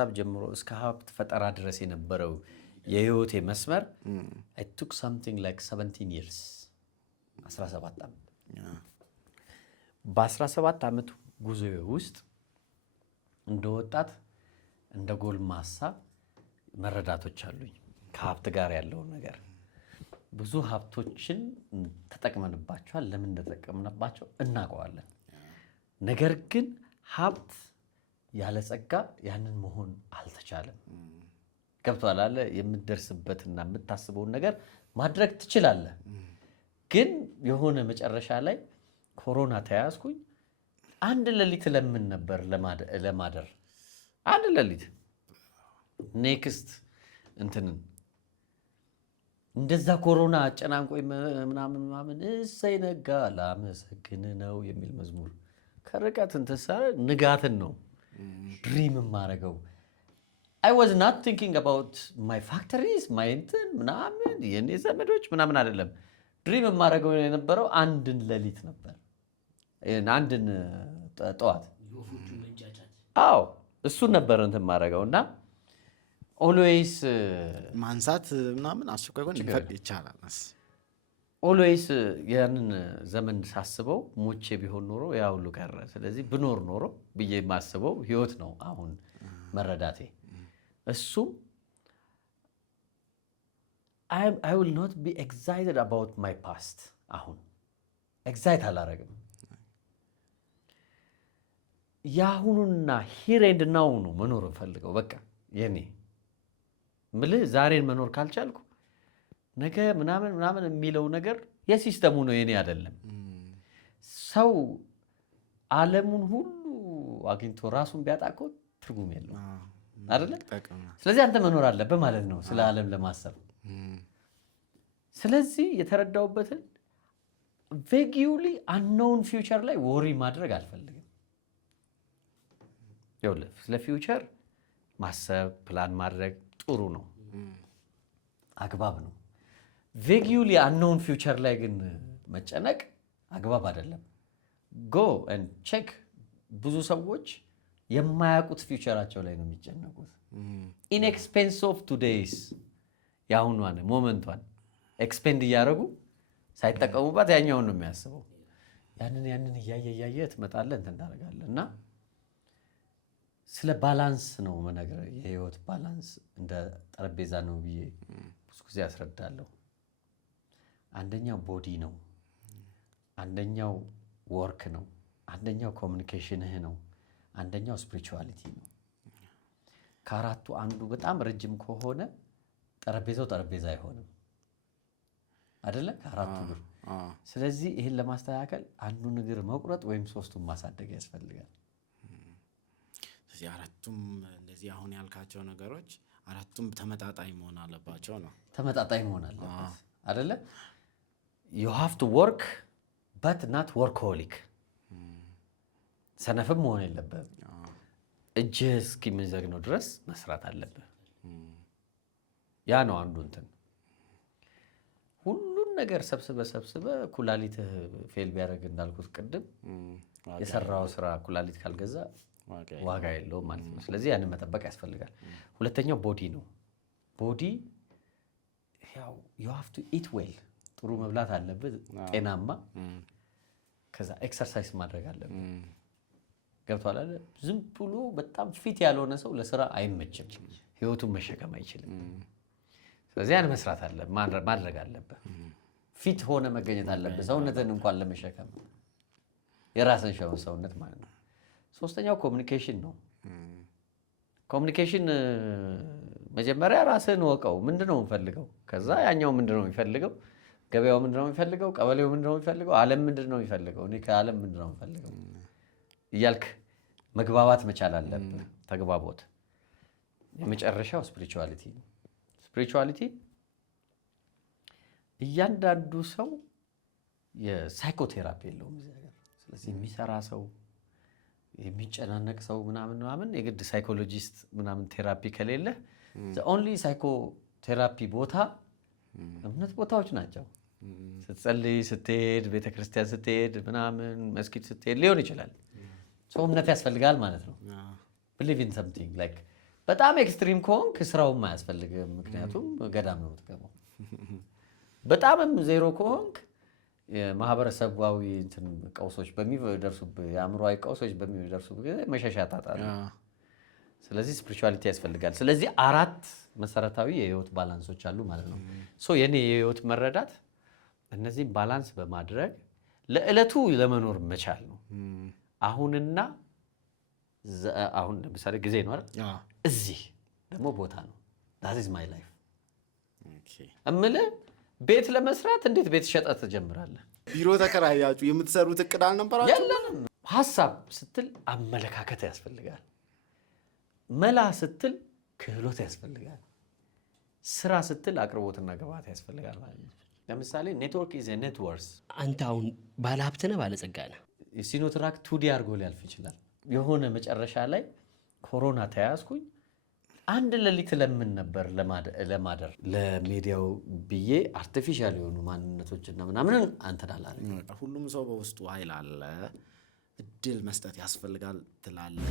ከሀሳብ ጀምሮ እስከ ሀብት ፈጠራ ድረስ የነበረው የህይወቴ መስመር I took something like 17 years 17 ዓመት በ17 ዓመት ጉዞ ውስጥ እንደ ወጣት እንደ ጎልማሳ መረዳቶች አሉኝ ከሀብት ጋር ያለው ነገር ብዙ ሀብቶችን ተጠቅመንባቸዋል ለምን እንደተጠቀምንባቸው እናውቀዋለን ነገር ግን ሀብት ያለ ጸጋ ያንን መሆን አልተቻለም ገብቷል አለ የምትደርስበትና የምታስበውን ነገር ማድረግ ትችላለህ ግን የሆነ መጨረሻ ላይ ኮሮና ተያዝኩኝ አንድ ሌሊት ለምን ነበር ለማደር አንድ ሌሊት ኔክስት እንትንን እንደዛ ኮሮና አጨናንቆይ ምናምን እሰይ ነጋ ላመሰግን ነው የሚል መዝሙር ከርቀት እንትሳለ ንጋትን ነው ድሪም ማረገው I was not thinking about my factories my እንትን ምናምን የኔ ዘመዶች ምናምን አይደለም ድሪም ማረገው የነበረው አንድን ሌሊት ነበር አንድን ጠዋት አዎ እሱ ነበር እንትን ማረገውና always ማንሳት ምናምን አስቸኳይ ጎን ይቻላል always ያንን ዘመን ሳስበው ሞቼ ቢሆን ኖሮ ያው ሁሉ ቀረ ስለዚህ ብኖር ኖሮ ብዬ ማስበው ህይወት ነው አሁን መረዳቴ እሱ I will not be excited about my past አሁን excited አላረግም ያሁኑና here and now ነው መኖር ፈልገው በቃ የኔ ምልህ ዛሬን መኖር ካልቻልኩ ነገ ምናምን የሚለው ነገር የሲስተሙ ነው የኔ አይደለም ሰው ዓለሙን ሁሉ አግኝቶ ራሱን ቢያጣቀው ትርጉም የለው አይደለ ስለዚህ አንተ መኖር አለበት ማለት ነው ስለ ዓለም ለማሰብ ስለዚህ የተረዳውበትን vaguely unknown future ላይ ወሪ ማድረግ አልፈልግም ይኸውልህ ስለ ፊውቸር ማሰብ ፕላን ማድረግ ጥሩ ነው አግባብ ነው vaguely unknown future ላይ ግን መጨነቅ አግባብ አይደለም go and check ብዙ ሰዎች የማያውቁት ፊውቸራቸው ላይ ነው የሚጨነቁት in expense of today's ያሁኗን ሞመንቷን ኤክስፔንድ ያደረጉ ሳይጠቀሙባት ያኛውን ነው የሚያስበው ያንን እያየ ትመጣለህ እንትን ታደርጋለህና ስለ ባላንስ ነው መነገር የህይወት ባላንስ እንደ ጠረጴዛ ነው ብዬ ብዙ ጊዜ አስረዳለሁ አንደኛው ቦዲ ነው አንደኛው ወርክ ነው አንደኛው ኮሙኒኬሽንህ ነው አንደኛው ስፒሪቹዋሊቲ ነው ከአራቱ አንዱ በጣም ረጅም ከሆነ ጠረጴዛው ጠረጴዛ አይሆንም አይደለ ከአራቱ ግር ስለዚህ ይሄን ለማስተካከል አንዱን እግር መቁረጥ ወይም ሶስቱን ማሳደግ ያስፈልጋል ስለዚህ አራቱም እንደዚህ አሁን ያልካቸው ነገሮች አራቱም ተመጣጣኝ መሆን አለባቸው ነው ተመጣጣኝ መሆን አለበት አይደለ you have to work but not workaholic ሰነፍም መሆን የለበትም እጅህ እስኪመዘግነው ድረስ መስራት አለበት ያ ነው አንዱ እንትን ሁሉን ነገር ሰብስበ ኩላሊትህ ፌል ቢያደርግ እንዳልኩት ቅድም የሰራው ስራ ኩላሊት ካልገዛ ዋጋ የለውም ማለት ነው ስለዚህ ያንን መጠበቅ ያስፈልጋል ሁለተኛው ቦዲ ነው ቦዲ ያው you have to eat well ጥሩ መብላት አለበት ጤናማ ከዛ ኤክሰርሳይዝ ማድረግ አለበት ገብቷል አይደል ዝም ብሎ በጣም ፊት ያልሆነ ሰው ለስራ አይመችም ህይወቱን መሸከም አይችልም ስለዚህ ያን መስራት አለ ማድረግ አለበት ፊት ሆነ መገኘት አለበት ሰውነትን እንኳን ለመሸከም የራስን ሰውነት ማለት ነው ሶስተኛው ኮሙኒኬሽን ነው ኮሙኒኬሽን መጀመሪያ ራስህን ወቀው ምንድነው የምፈልገው ከዛ ያኛው ምንድነው የሚፈልገው ገበያው ምንድነው የሚፈልገው ቀበሌው ምንድነው የሚፈልገው ዓለም ምንድነው የሚፈልገው እኔ ከዓለም ምንድነው የሚፈልገው እያልክ መግባባት መቻል አለብህ ተግባቦት የመጨረሻው ስፒሪቹዋሊቲ ነው ስፒሪቹዋሊቲ እያንዳንዱ ሰው የሳይኮቴራፒ የለውም እዚህ ሀገር ስለዚህ የሚሰራ ሰው የሚጨናነቅ ሰው ምናምን የግድ ሳይኮሎጂስት ምናምን ቴራፒ ከሌለ the only ሳይኮቴራፒ ቦታ እምነት ቦታዎች ናቸው ስትጸልይ ስትሄድ ቤተክርስቲያን ስትሄድ ምናምን መስጊድ ስትሄድ ሊሆን ይችላል ሰው እምነት ያስፈልጋል ማለት ነው believe in something like በጣም ኤክስትሪም ከሆንክ ስራውም አያስፈልግም፣ ምክንያቱም ገዳም ነው የምትገባው። በጣምም ዜሮ ከሆንክ የማህበረሰባዊ ቀውሶች በሚደርሱብህ የአእምሮአዊ ቀውሶች በሚደርሱብህ ጊዜ መሸሻ ታጣለህ። ስለዚህ ስፒሪቹዋሊቲ ያስፈልጋል። ስለዚህ 4 መሰረታዊ የህይወት ባላንሶች አሉ ማለት ነው። የኔ የህይወት መረዳት እነዚህ ባላንስ በማድረግ ለዕለቱ ለመኖር መቻል ነው። አሁንና አሁን ለምሳሌ ጊዜ ነው አይደል? እዚህ ደግሞ ቦታ ነው። that is my life እምልህ ቤት ለመስራት እንዴት ቤት ሸጠህ ትጀምራለህ? ቢሮ ተከራያችሁ የምትሰሩት እቅድ አልነበራችሁ? የለንም። ሀሳብ ስትል አመለካከት ያስፈልጋል። መላ ስትል ክህሎት ያስፈልጋል። ስራ ስትል አቅርቦትና ግብዓት ያስፈልጋል ማለት ነው። ለምሳሌ ኔትወርክ ኢዝ ኔትወርስ። አንተ አሁን ባለሀብት ነህ ባለጸጋ ነህ? ሲኖትራክ 2D አድርጎ ሊያልፍ ይችላል። የሆነ መጨረሻ ላይ ኮሮና ተያዝኩኝ። አንድ ሌሊት ለምን ነበር ለማደር ለሚዲያው ብዬ አርቲፊሻል የሆኑ ማንነቶችና ምናምን አንተን አላለኝ። ሁሉም ሰው በውስጡ ኃይል አለ፣ እድል መስጠት ያስፈልጋል ትላለህ።